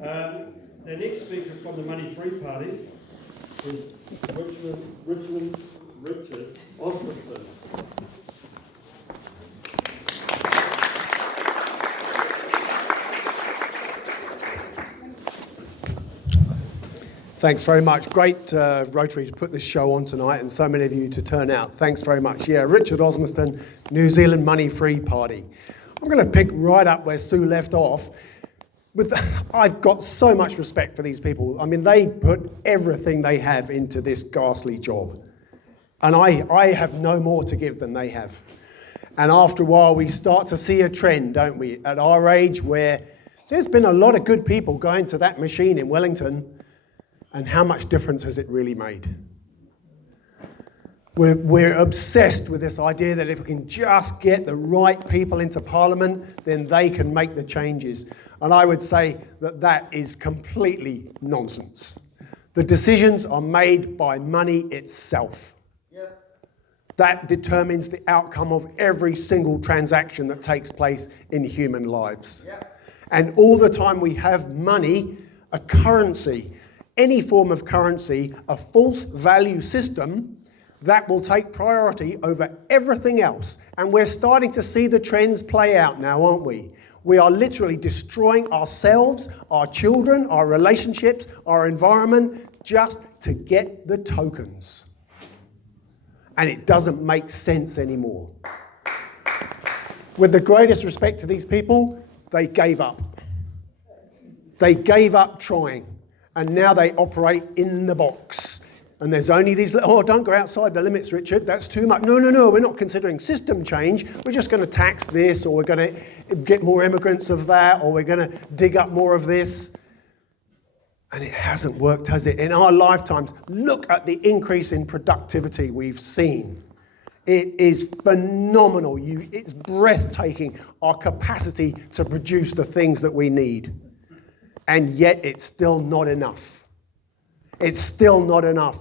The next speaker from the Money Free Party is Richard Osmondson. Thanks very much. Great Rotary to put this show on tonight and so many of you to turn out. Thanks very much. Yeah, Richard Osmondson, New Zealand Money Free Party. I'm going to pick right up where Sue left off. I've got so much respect for these people. I mean, they put everything they have into this ghastly job. And I have no more to give than they have. And after a while, we start to see a trend, don't we, at our age, where there's been a lot of good people going to that machine in Wellington, and how much difference has it really made? We're obsessed with this idea that if we can just get the right people into Parliament, then they can make the changes. And I would say that that is completely nonsense. The decisions are made by money itself. Yep. That determines the outcome of every single transaction that takes place in human lives. Yep. And all the time we have money, a currency, any form of currency, a false value system, that will take priority over everything else. And we're starting to see the trends play out now, aren't we? We are literally destroying ourselves, our children, our relationships, our environment, just to get the tokens. And it doesn't make sense anymore. With the greatest respect to these people, they gave up. They gave up trying. And now they operate in the box. And there's only these, oh, don't go outside the limits, Richard, that's too much. No, we're not considering system change. We're just going to tax this, or we're going to get more immigrants of that, or we're going to dig up more of this. And it hasn't worked, has it? In our lifetimes, look at the increase in productivity we've seen. It is phenomenal. It's breathtaking, our capacity to produce the things that we need. And yet it's still not enough. It's still not enough.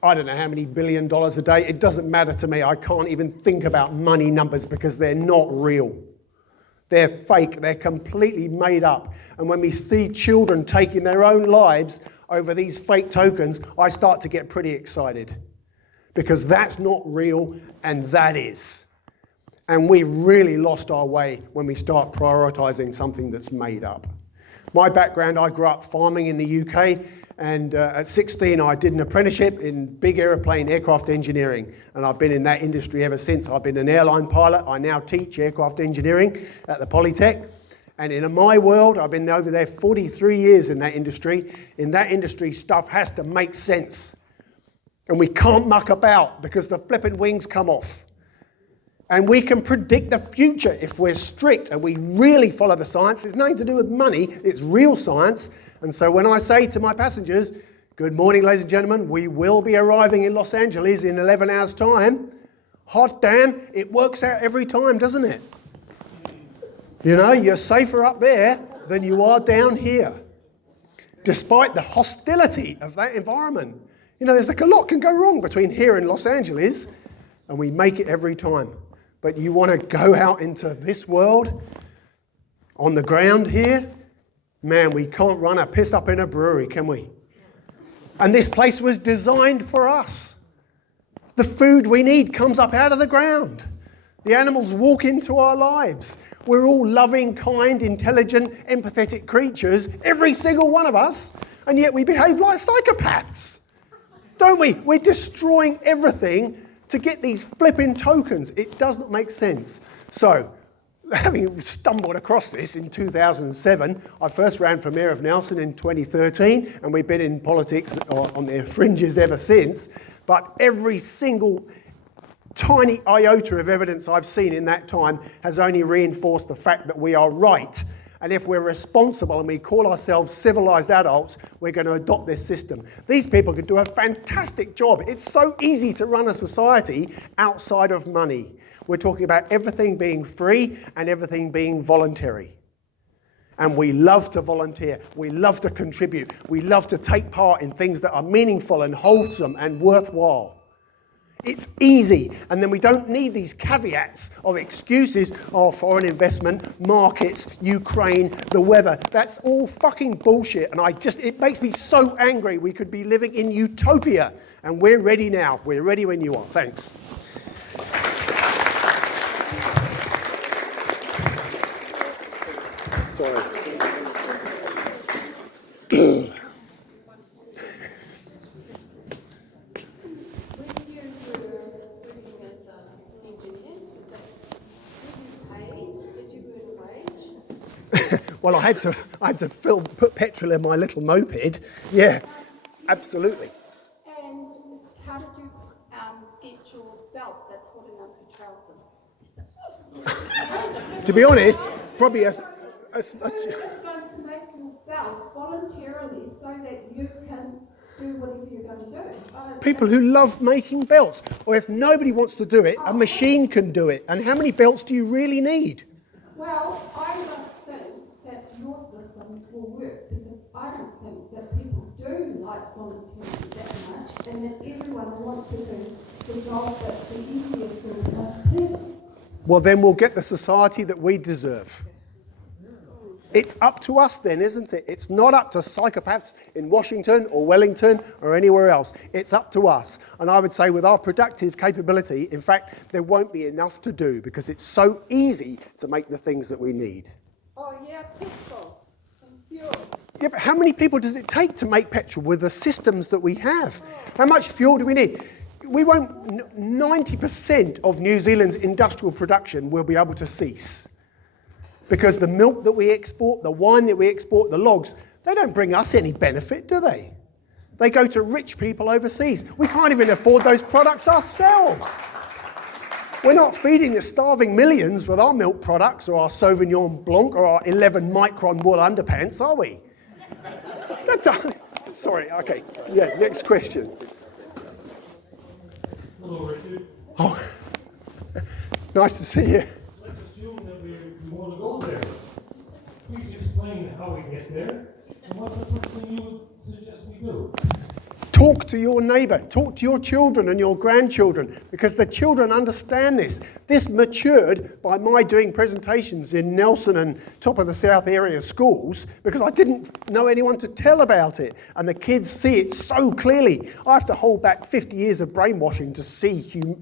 I don't know how many $1 billion a day. It doesn't matter to me. I can't even think about money numbers because they're not real. They're fake. They're completely made up. And when we see children taking their own lives over these fake tokens, I start to get pretty excited because that's not real and that is. And we really lost our way when we start prioritizing something that's made up. My background, I grew up farming in the UK, and at 16 I did an apprenticeship in big aircraft engineering, and I've been in that industry ever since. I've been an airline pilot. I now teach aircraft engineering at the Polytech, and in my world, I've been over there 43 years in that industry. In that industry, stuff has to make sense, and we can't muck about because the flipping wings come off. And we can predict the future if we're strict and we really follow the science. It's nothing to do with money, it's real science. And so when I say to my passengers, good morning, ladies and gentlemen, we will be arriving in Los Angeles in 11 hours' time, hot damn, it works out every time, doesn't it? You know, you're safer up there than you are down here, despite the hostility of that environment. You know, there's like a lot can go wrong between here and Los Angeles, and we make it every time. But you want to go out into this world, on the ground here, man, we can't run a piss up in a brewery, can we? And this place was designed for us. The food we need comes up out of the ground. The animals walk into our lives. We're all loving, kind, intelligent, empathetic creatures, every single one of us, and yet we behave like psychopaths, don't we? We're destroying everything to get these flipping tokens. It does not make sense. So, having stumbled across this in 2007, I first ran for Mayor of Nelson in 2013, and we've been in politics on their fringes ever since. But every single tiny iota of evidence I've seen in that time has only reinforced the fact that we are right. And if we're responsible and we call ourselves civilized adults, we're going to adopt this system. These people could do a fantastic job. It's so easy to run a society outside of money. We're talking about everything being free and everything being voluntary. And we love to volunteer. We love to contribute. We love to take part in things that are meaningful and wholesome and worthwhile. It's easy, and then we don't need these caveats of excuses of foreign investment, markets, Ukraine, the weather. That's all fucking bullshit, and it makes me so angry. We could be living in utopia, and we're ready now. We're ready when you are. Thanks. Sorry. Well, I had to put petrol in my little moped. Yeah, absolutely. And how did you get your belt that's holding up your trousers? To be honest, probably Who is going to make your belt voluntarily so that you can do whatever you're going to do? people who love making belts. Or if nobody wants to do it, a machine can do it. And how many belts do you really need? Well, I don't think that your system will work because I don't think that people do like volunteering that much and that everyone wants to do the job that's the easiest or the most pleasant. Well, then we'll get the society that we deserve. It's up to us then, isn't it? It's not up to psychopaths in Washington or Wellington or anywhere else. It's up to us. And I would say with our productive capability, in fact, there won't be enough to do because it's so easy to make the things that we need. Oh yeah, petrol and fuel. Yeah, but how many people does it take to make petrol with the systems that we have? How much fuel do we need? We won't, 90% of New Zealand's industrial production will be able to cease. Because the milk that we export, the wine that we export, the logs, they don't bring us any benefit, do they? They go to rich people overseas. We can't even afford those products ourselves. We're not feeding the starving millions with our milk products or our Sauvignon Blanc or our 11-micron wool underpants, are we? Sorry, okay. Yeah, next question. Hello, Richard. Oh, nice to see you. Let's assume that we want to go there. Please explain how we get there and what's the first thing you would suggest we do? Talk to your neighbour, talk to your children and your grandchildren, because the children understand this. This matured by my doing presentations in Nelson and top of the South area schools, because I didn't know anyone to tell about it, and the kids see it so clearly. I have to hold back 50 years of brainwashing to see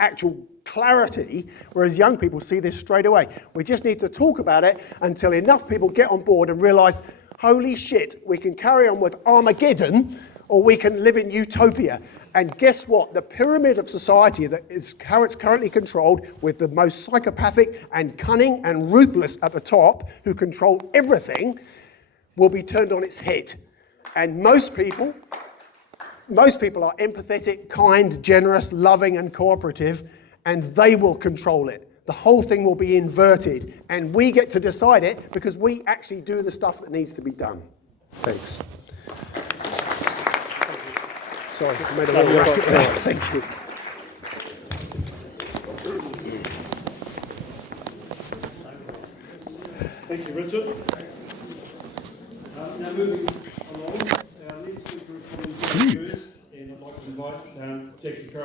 actual clarity, whereas young people see this straight away. We just need to talk about it until enough people get on board and realise, holy shit, we can carry on with Armageddon, or we can live in utopia. And guess what? The pyramid of society that is how it's currently controlled, with the most psychopathic and cunning and ruthless at the top, who control everything, will be turned on its head. And most people are empathetic, kind, generous, loving, and cooperative, and they will control it. The whole thing will be inverted, and we get to decide it because we actually do the stuff that needs to be done. Thanks. Sorry, I made a little racket there. Thank you. Thank you, Richard. Now moving along, our next speaker is from and I'd like to invite Jackie Farrell.